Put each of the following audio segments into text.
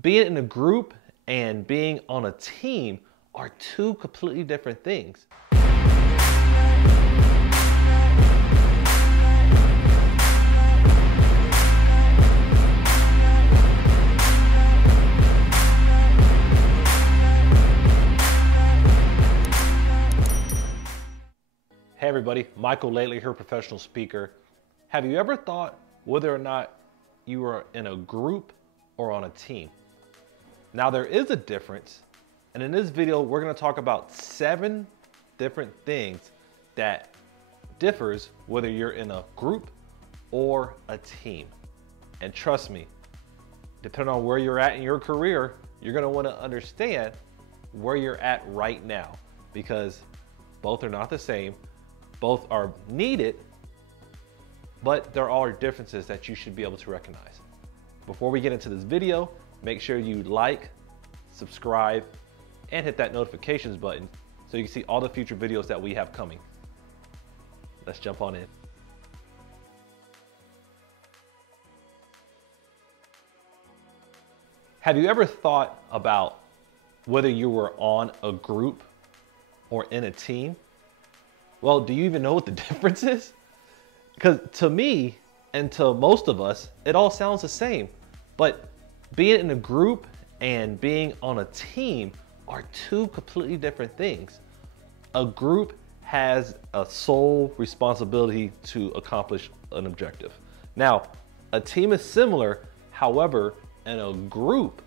being in a group and being on a team are two completely different things. Hey everybody, Michael Laidler here, professional speaker. Have you ever thought whether or not you are in a group or on a team? Now there is a difference, and in this video we're going to talk about 7 different things that differs whether you're in a group or a team. And trust me, depending on where you're at in your career, you're going to want to understand where you're at right now, because both are not the same. Both are needed, but there are differences that you should be able to recognize. Before we get into this video, make sure you like, subscribe, and hit that notifications button so you can see all the future videos that we have coming. Let's jump on in. Have you ever thought about whether you were on a group or in a team? Well, do you even know what the difference is? Because to me, and to most of us, it all sounds the same. But being in a group and being on a team are two completely different things. A group has a sole responsibility to accomplish an objective. Now, a team is similar. However, in a group,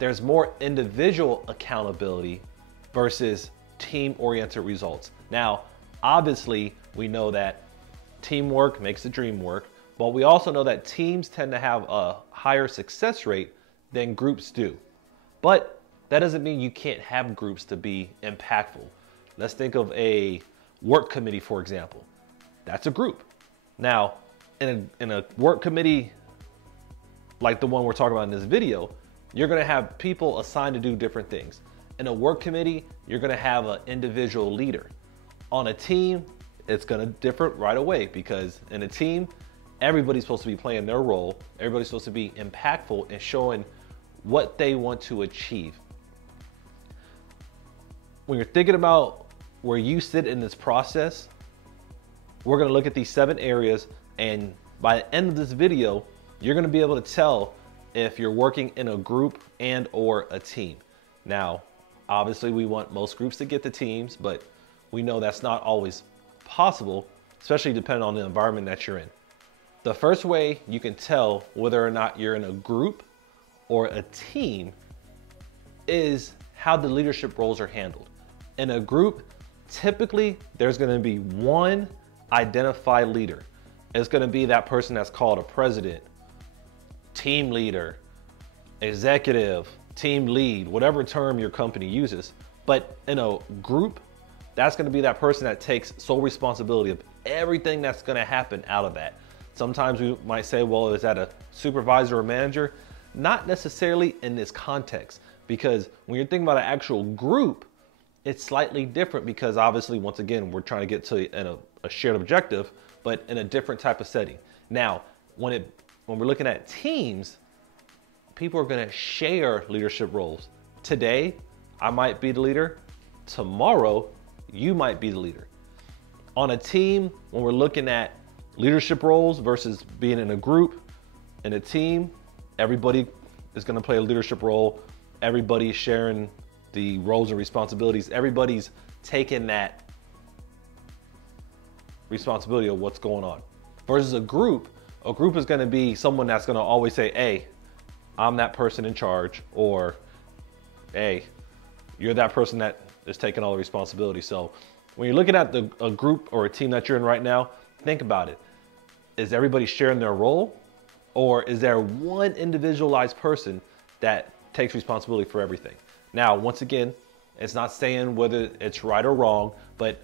there's more individual accountability versus team-oriented results. Now, obviously, we know that teamwork makes the dream work, but we also know that teams tend to have a higher success rate than groups do. But that doesn't mean you can't have groups to be impactful. Let's think of a work committee, for example. That's a group. Now, in a work committee like the one we're talking about in this video, you're gonna have people assigned to do different things. In a work committee, you're gonna have an individual leader. On a team, it's gonna differ right away, because in a team, everybody's supposed to be playing their role. Everybody's supposed to be impactful and showing what they want to achieve. When you're thinking about where you sit in this process, we're gonna look at these 7 areas, and by the end of this video, you're gonna be able to tell if you're working in a group and or a team. Now, obviously we want most groups to get to teams, but we know that's not always possible, especially depending on the environment that you're in. The first way you can tell whether or not you're in a group or a team is how the leadership roles are handled. In a group, typically there's gonna be one identified leader. It's gonna be that person that's called a president, team leader, executive, team lead, whatever term your company uses. But in a group, that's gonna be that person that takes sole responsibility of everything that's gonna happen out of that. Sometimes we might say, well, is that a supervisor or manager? Not necessarily in this context, because when you're thinking about an actual group, it's slightly different, because obviously, once again, we're trying to get to a shared objective, but in a different type of setting. Now, when we're looking at teams, people are gonna share leadership roles. Today, I might be the leader. Tomorrow, you might be the leader. On a team, when we're looking at leadership roles versus being in a group, in a team, everybody is gonna play a leadership role. Everybody's sharing the roles and responsibilities. Everybody's taking that responsibility of what's going on. Versus a group is gonna be someone that's gonna always say, hey, I'm that person in charge, or hey, you're that person that is taking all the responsibility. So when you're looking at a group or a team that you're in right now, think about it. Is everybody sharing their role, or is there one individualized person that takes responsibility for everything? Now, once again, it's not saying whether it's right or wrong, but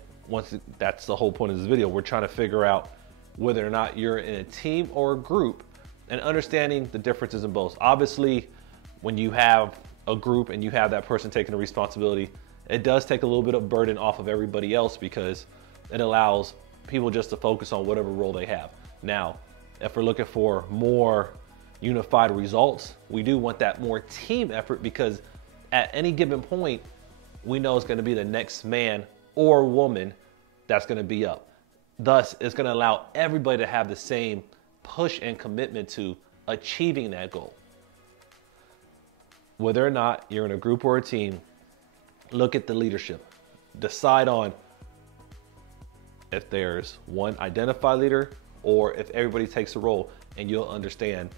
that's the whole point of this video. We're trying to figure out whether or not you're in a team or a group, and understanding the differences in both. Obviously, when you have a group and you have that person taking the responsibility, it does take a little bit of burden off of everybody else, because it allows people just to focus on whatever role they have. Now, if we're looking for more, unified results. We do want that more team effort because at any given point, we know it's going to be the next man or woman that's going to be up. Thus, it's going to allow everybody to have the same push and commitment to achieving that goal. Whether or not you're in a group or a team, look at the leadership. Decide on if there's one identified leader or if everybody takes a role, and you'll understand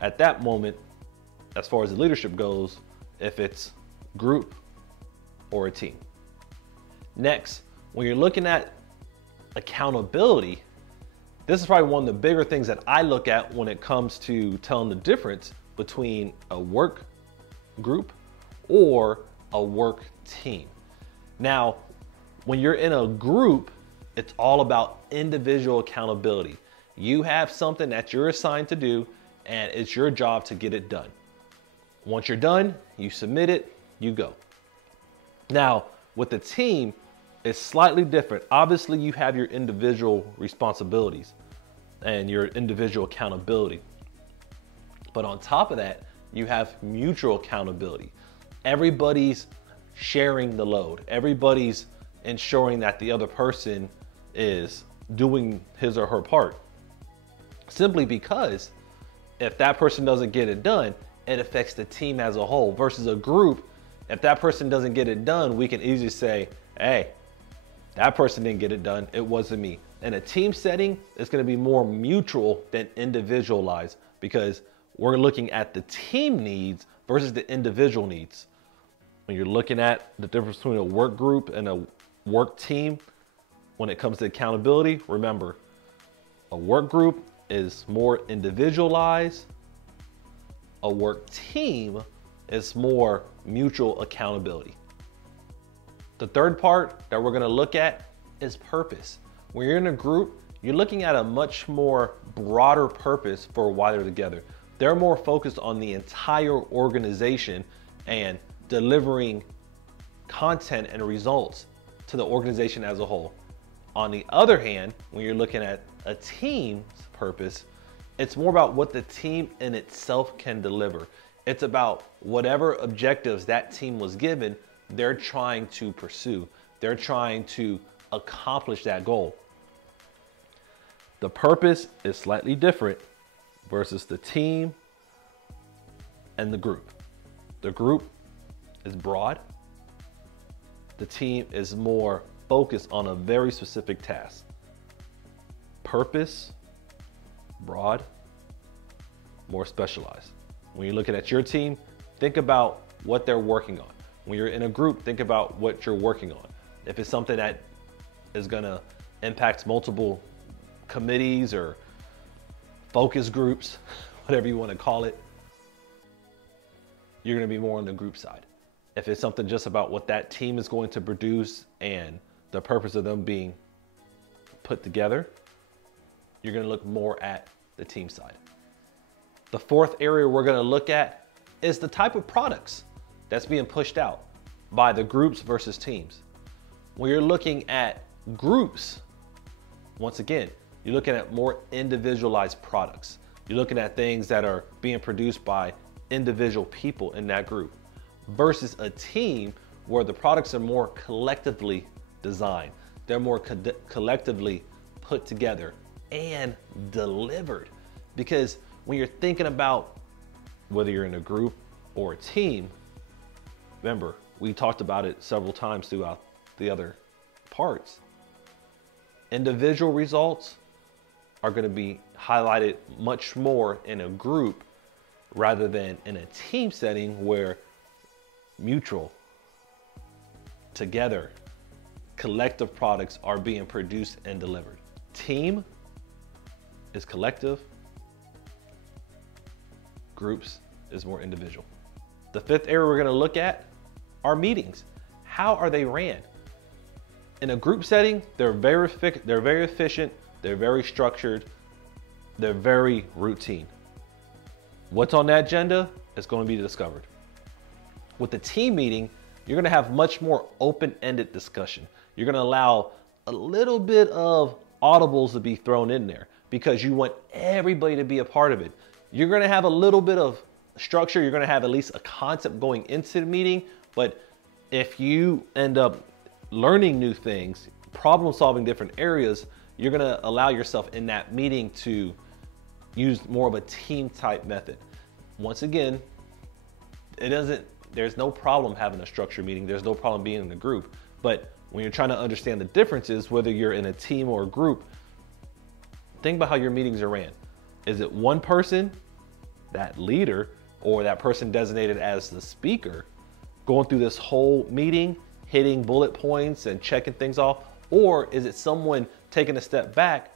at that moment, as far as the leadership goes, if it's group or a team. Next, when you're looking at accountability, this is probably one of the bigger things that I look at when it comes to telling the difference between a work group or a work team. Now, when you're in a group, it's all about individual accountability. You have something that you're assigned to do, and it's your job to get it done. Once you're done, you submit it, you go. Now, with the team, it's slightly different. Obviously, you have your individual responsibilities and your individual accountability. But on top of that, you have mutual accountability. Everybody's sharing the load. Everybody's ensuring that the other person is doing his or her part. Simply because if that person doesn't get it done, it affects the team as a whole. Versus a group, if that person doesn't get it done, we can easily say, hey, that person didn't get it done, it wasn't me. In a team setting, it's going to be more mutual than individualized because we're looking at the team needs versus the individual needs. When you're looking at the difference between a work group and a work team, when it comes to accountability, remember, a work group is more individualized. A work team is more mutual accountability. The third part that we're going to look at is purpose. When you're in a group, you're looking at a much more broader purpose for why they're together. They're more focused on the entire organization and delivering content and results to the organization as a whole. On the other hand, when you're looking at a team's purpose, it's more about what the team in itself can deliver. It's about whatever objectives that team was given, they're trying to pursue. They're trying to accomplish that goal. The purpose is slightly different versus the team and the group. The group is broad. The team is more focused on a very specific task. Purpose, broad, more specialized. When you're looking at your team, think about what they're working on. When you're in a group, think about what you're working on. If it's something that is gonna impact multiple committees or focus groups, whatever you wanna call it, you're gonna be more on the group side. If it's something just about what that team is going to produce and the purpose of them being put together, you're gonna look more at the team side. The fourth area we're gonna look at is the type of products that's being pushed out by the groups versus teams. When you're looking at groups, once again, you're looking at more individualized products. You're looking at things that are being produced by individual people in that group versus a team where the products are more collectively designed. They're more collectively put together and delivered. Because when you're thinking about whether you're in a group or a team, remember, we talked about it several times throughout the other parts. Individual results are going to be highlighted much more in a group rather than in a team setting where mutual, together, collective products are being produced and delivered. Team is collective. Groups is more individual. The fifth area we're going to look at are meetings. How are they ran? In a group setting, they're very efficient, they're very structured, they're very routine. What's on that agenda is going to be discovered. With the team meeting, you're going to have much more open-ended discussion. You're going to allow a little bit of audibles to be thrown in there because you want everybody to be a part of it. You're gonna have a little bit of structure. You're gonna have at least a concept going into the meeting, but if you end up learning new things, problem solving different areas, you're gonna allow yourself in that meeting to use more of a team type method. Once again, there's no problem having a structured meeting. There's no problem being in a group. But when you're trying to understand the differences, whether you're in a team or a group, think about how your meetings are ran. Is it one person, that leader, or that person designated as the speaker, going through this whole meeting, hitting bullet points and checking things off? Or is it someone taking a step back,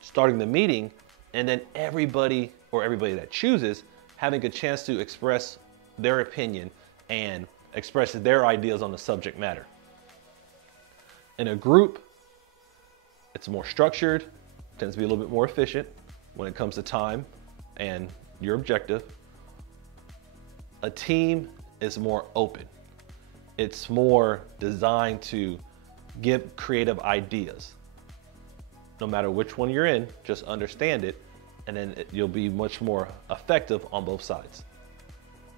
starting the meeting, and then everybody that chooses having a chance to express their opinion and express their ideas on the subject matter? In a group, it's more structured, tends to be a little bit more efficient when it comes to time and your objective. A team is more open. It's more designed to give creative ideas. No matter which one you're in, just understand it, and then you'll be much more effective on both sides.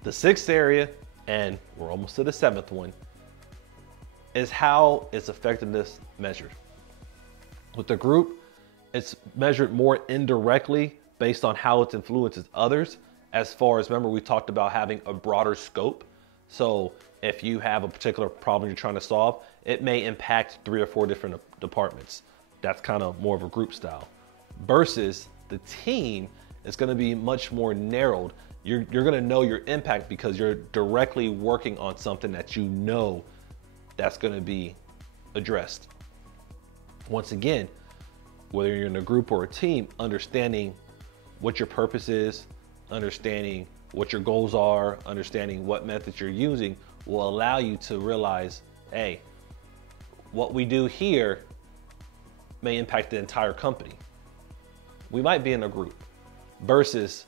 The sixth area, and we're almost to the seventh one, is how its effectiveness measured. With the group, it's measured more indirectly based on how it influences others. As far as, remember, we talked about having a broader scope. So if you have a particular problem you're trying to solve, it may impact 3 or 4 different departments. That's kind of more of a group style. Versus the team is going to be much more narrowed. You're going to know your impact because you're directly working on something that you know that's going to be addressed. Once again, whether you're in a group or a team, understanding what your purpose is, understanding what your goals are, understanding what methods you're using will allow you to realize, hey, what we do here may impact the entire company. We might be in a group versus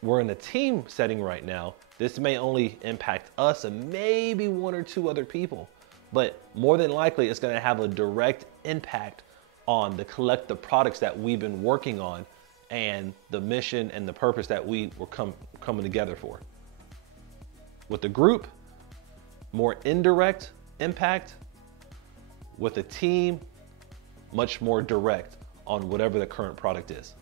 we're in a team setting right now. This may only impact us and maybe 1 or 2 other people, but more than likely it's going to have a direct impact on the collective products that we've been working on and the mission and the purpose that we were coming together for. With the group, more indirect impact. With a team, much more direct on whatever the current product is.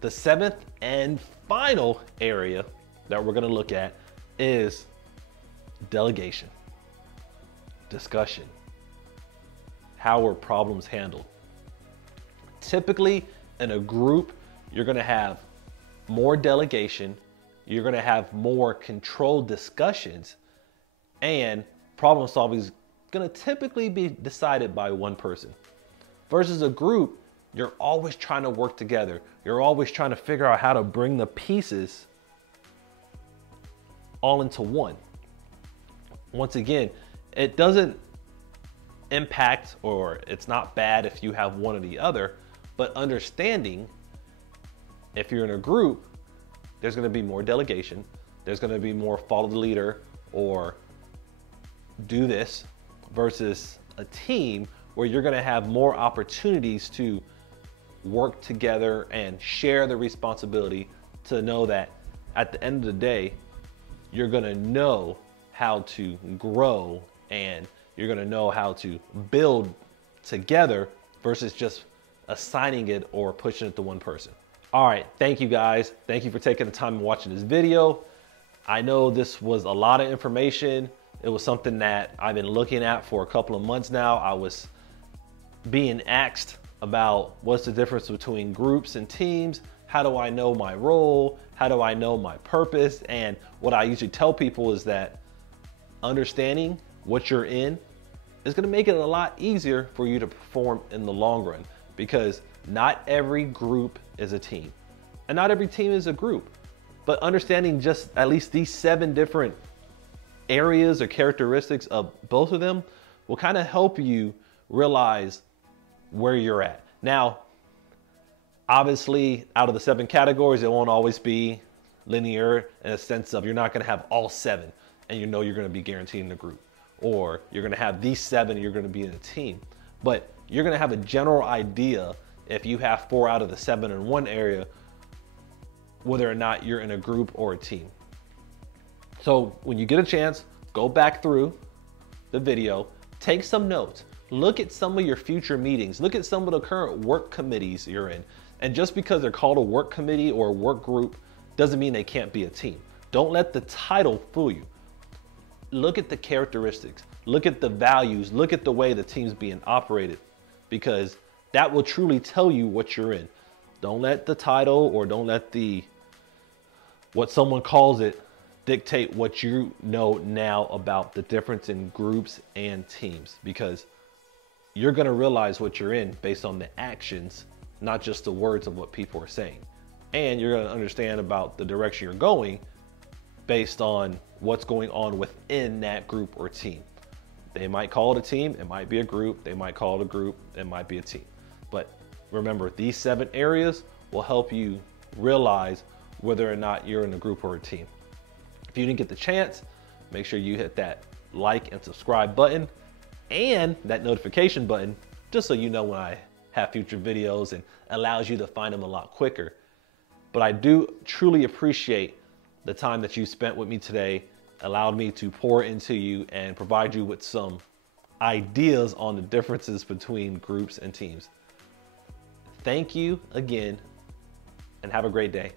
The 7th and final area that we're going to look at is delegation, discussion. How are problems handled? Typically in a group, you're going to have more delegation, you're going to have more controlled discussions, and problem solving is going to typically be decided by one person. Versus a group, you're always trying to work together. You're always trying to figure out how to bring the pieces all into one. Once again, it doesn't impact, or it's not bad if you have one or the other, but understanding if you're in a group, there's going to be more delegation. There's going to be more follow the leader or do this, versus a team where you're going to have more opportunities to work together and share the responsibility to know that at the end of the day, you're going to know how to grow and you're going to know how to build together versus just assigning it or pushing it to one person. All right, thank you guys. Thank you for taking the time and watching this video. I know this was a lot of information. It was something that I've been looking at for a couple of months now. I was being asked about what's the difference between groups and teams. How do I know my role? How do I know my purpose? And what I usually tell people is that understanding what you're in is going to make it a lot easier for you to perform in the long run, because not every group is a team and not every team is a group. But understanding just at least these 7 different areas or characteristics of both of them will kind of help you realize where you're at. Now, obviously, out of the 7 categories, it won't always be linear in a sense of you're not going to have all 7 and you know you're going to be guaranteed in a group, or you're going to have these 7 and you're going to be in a team. But you're going to have a general idea if you have 4 out of the 7 in one area, whether or not you're in a group or a team. So when you get a chance, go back through the video, take some notes, look at some of your future meetings, look at some of the current work committees you're in. And just because they're called a work committee or a work group doesn't mean they can't be a team. Don't let the title fool you. Look at the characteristics, look at the values, look at the way the team's being operated, because that will truly tell you what you're in. Don't let the title or don't let what someone calls it dictate what you know now about the difference in groups and teams, because you're going to realize what you're in based on the actions, not just the words of what people are saying. And you're going to understand about the direction you're going based on what's going on within that group or team. They might call it a team, it might be a group, they might call it a group, it might be a team. But remember, these 7 areas will help you realize whether or not you're in a group or a team. If you didn't get the chance, make sure you hit that like and subscribe button and that notification button, just so you know when I have future videos, and allows you to find them a lot quicker. But I do truly appreciate the time that you spent with me today, allowed me to pour into you and provide you with some ideas on the differences between groups and teams. Thank you again, and have a great day.